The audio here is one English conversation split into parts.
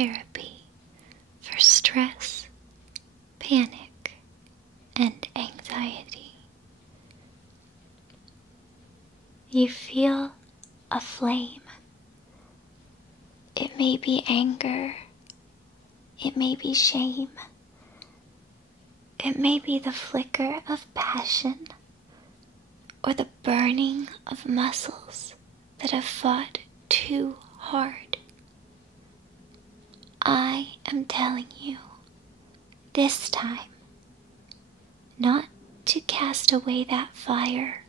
therapy for stress, panic, and anxiety. You feel a flame. It may be anger, it may be shame, it may be the flicker of passion, or the burning of muscles that have fought too hard. I am telling you, this time, not to cast away that fire,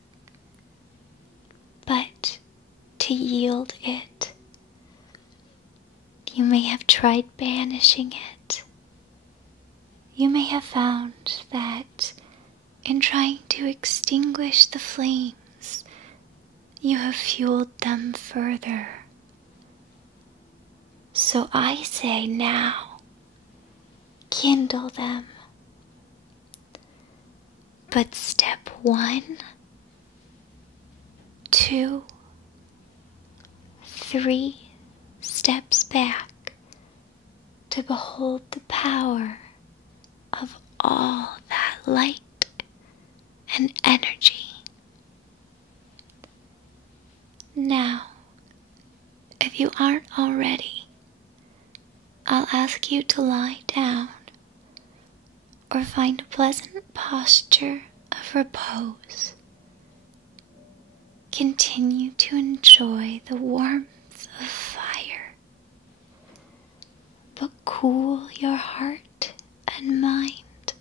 but to yield it. You may have tried banishing it. You may have found that in trying to extinguish the flames, you have fueled them further. So I say now, kindle them. But step 1, 2, 3 steps back to behold the power of all that light and energy. Now, if you aren't already, I'll ask you to lie down or find a pleasant posture of repose. Continue to enjoy the warmth of fire, but cool your heart and mind.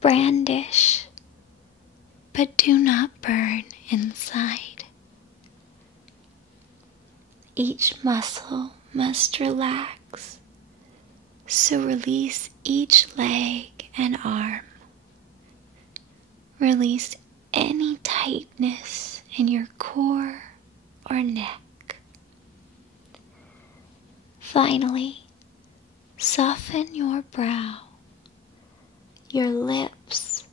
Brandish, but do not burn inside. Each muscle must relax, so release each leg and arm. Release any tightness in your core or neck. Finally, soften your brow, your lips,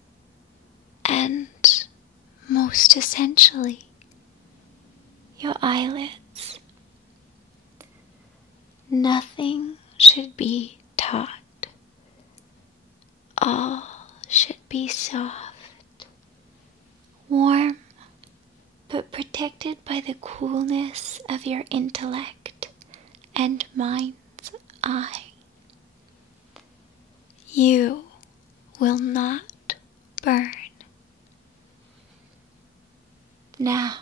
and most essentially, your eyelids. Nothing should be taut. All should be soft, warm, but protected by the coolness of your intellect and mind's eye. You will not burn. Now,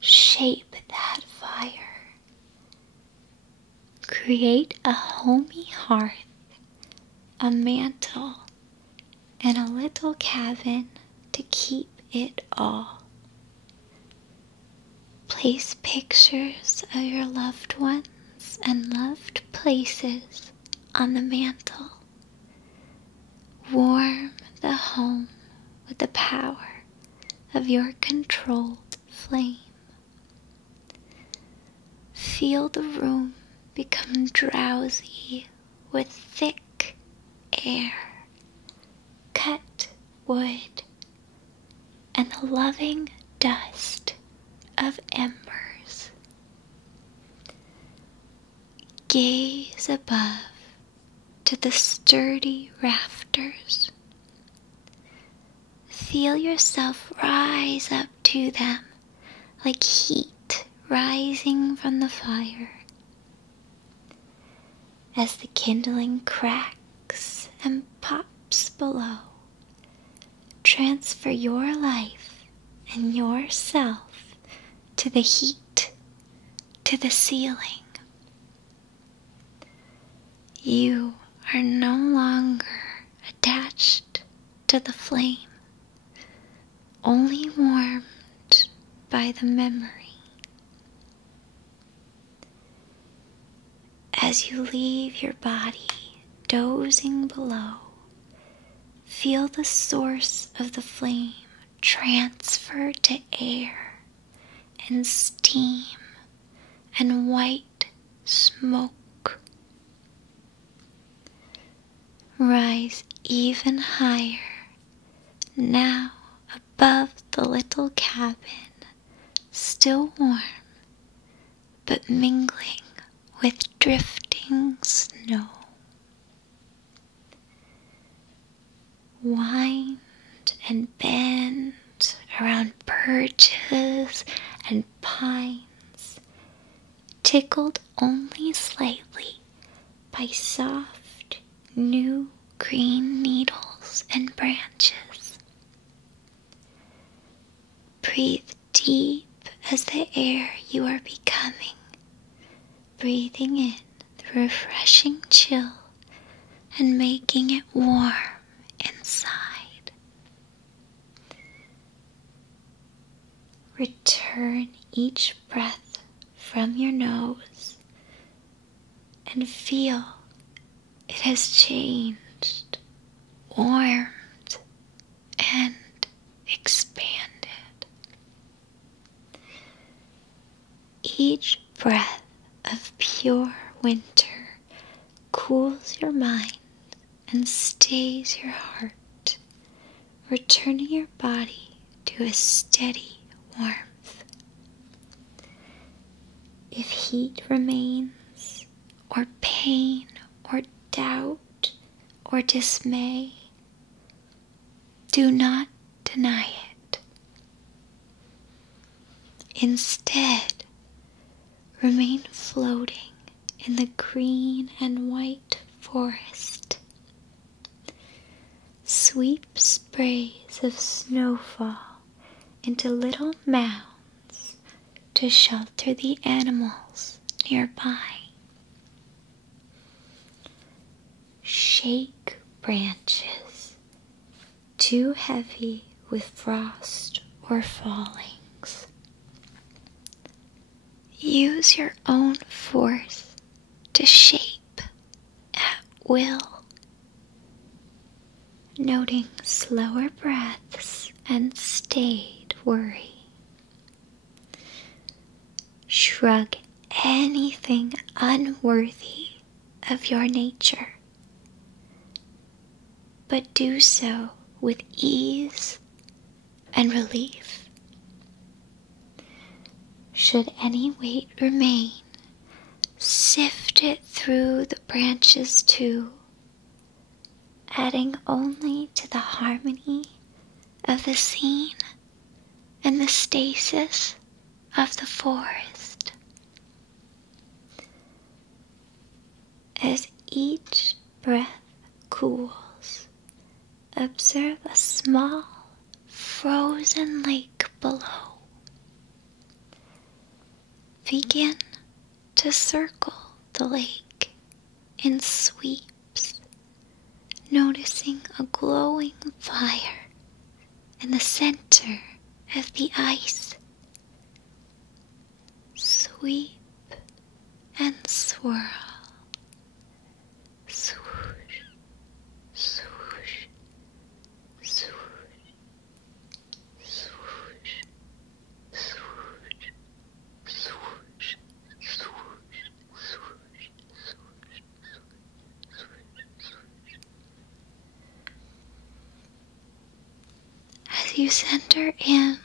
shape that fire. Create a homey hearth, a mantle, and a little cabin to keep it all. Place pictures of your loved ones and loved places on the mantle. Warm the home with the power of your controlled flame. Feel the room become drowsy with thick air, cut wood, and the loving dust of embers. Gaze above to the sturdy rafters. Feel yourself rise up to them like heat rising from the fire. As the kindling cracks and pops below, transfer your life and yourself to the heat, to the ceiling. You are no longer attached to the flame, only warmed by the memory. As you leave your body dozing below, feel the source of the flame transfer to air and steam and white smoke. Rise even higher, now above the little cabin, still warm, but mingling with drifting snow. Wind and bend around birches and pines, tickled only slightly by soft, new green needles and branches. Breathe deep as the air you are becoming, breathing in the refreshing chill and making it warm inside. Return each breath from your nose and feel it has changed, warmed, and expanded. Each breath of pure winter cools your mind and stays your heart, returning your body to a steady warmth. If heat remains, or pain, or doubt, or dismay, do not deny it. Instead, remain floating in the green and white forest. Sweep sprays of snowfall into little mounds to shelter the animals nearby. Shake branches too heavy with frost or fallings. Use your own force to shape at will, noting slower breaths and stayed worry. Shrug anything unworthy of your nature, but do so with ease and relief. Should any weight remain, sift it through the branches too, adding only to the harmony of the scene and the stasis of the forest. As each breath cools, observe a small frozen lake below. Begin to circle the lake in sweeps, noticing a glowing fire in the center of the ice. Sweep and swirl, swoosh, swoosh, swoosh, swoosh, swoosh, swoosh, swoosh, swoosh, swoosh. As you center in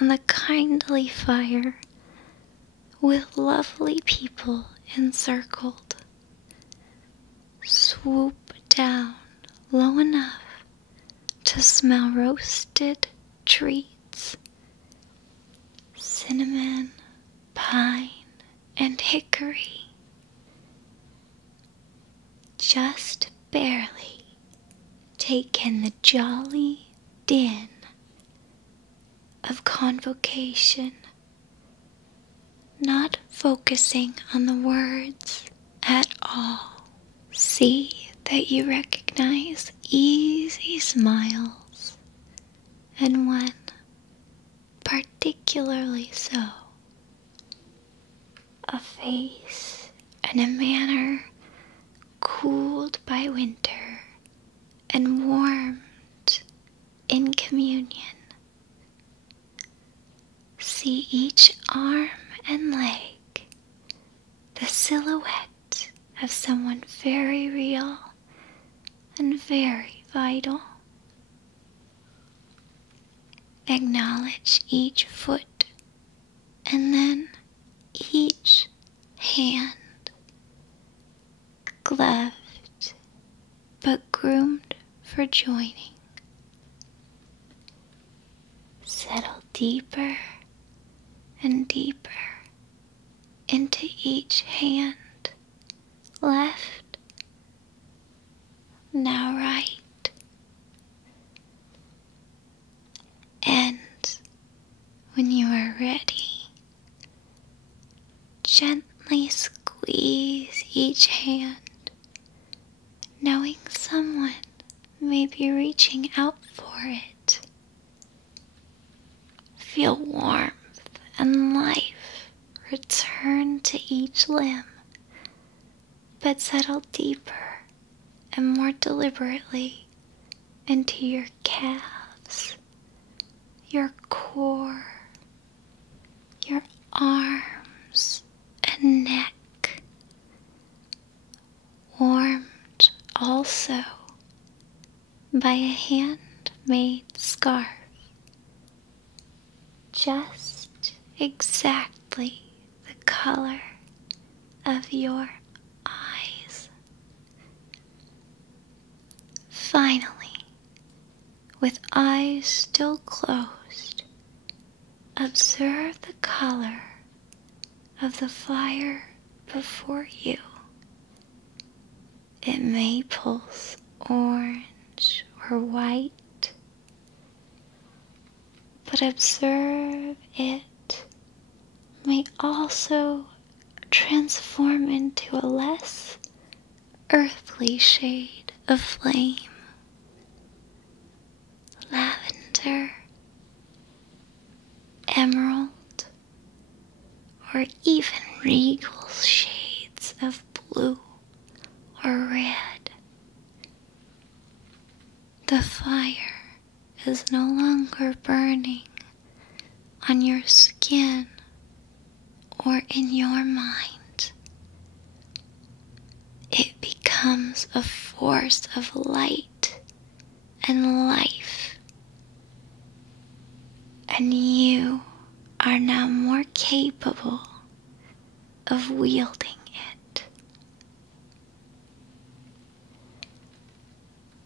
on the kindly fire with lovely people encircled, swoop down low enough to smell roasted treats, cinnamon, pine, and hickory. Just barely take in the jolly din of convocation, not focusing on the words at all. See that you recognize easy smiles, and one particularly so, a face and a manner cooled by winter and warmed in communion. See each arm and leg, the silhouette of someone very real and very vital. Acknowledge each foot and then each hand. left, but groomed for joining. Settle deeper and deeper into each hand, left, now right, and when you are ready, gently squeeze each hand, knowing someone may be reaching out for it. Feel warmth and life return to each limb, but settle deeper and more deliberately into your calves, your core, your arms and neck, warmed also by a handmade scarf, just exactly the color of your eyes. Finally, with eyes still closed, observe the color of the fire before you. It may pulse orange or white, but observe it may also transform into a less earthly shade of flame, lavender, emerald, or even regal shades of blue or red. The fire is no longer burning on your skin or in your mind. It becomes a force of light and life, and you are now more capable of wielding it.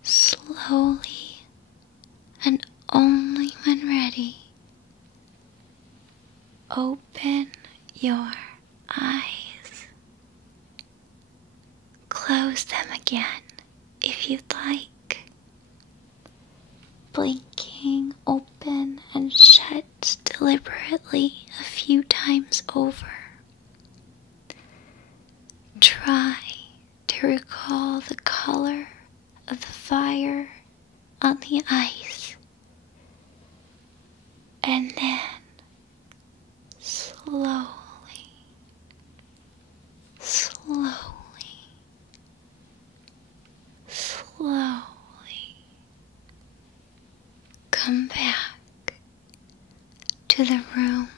Slowly and only when ready, open your eyes. Close them again if you'd like, blinking open and shut deliberately a few times over. Try to recall the color of the fire on the ice, and then slowly, slowly, slowly come back to the room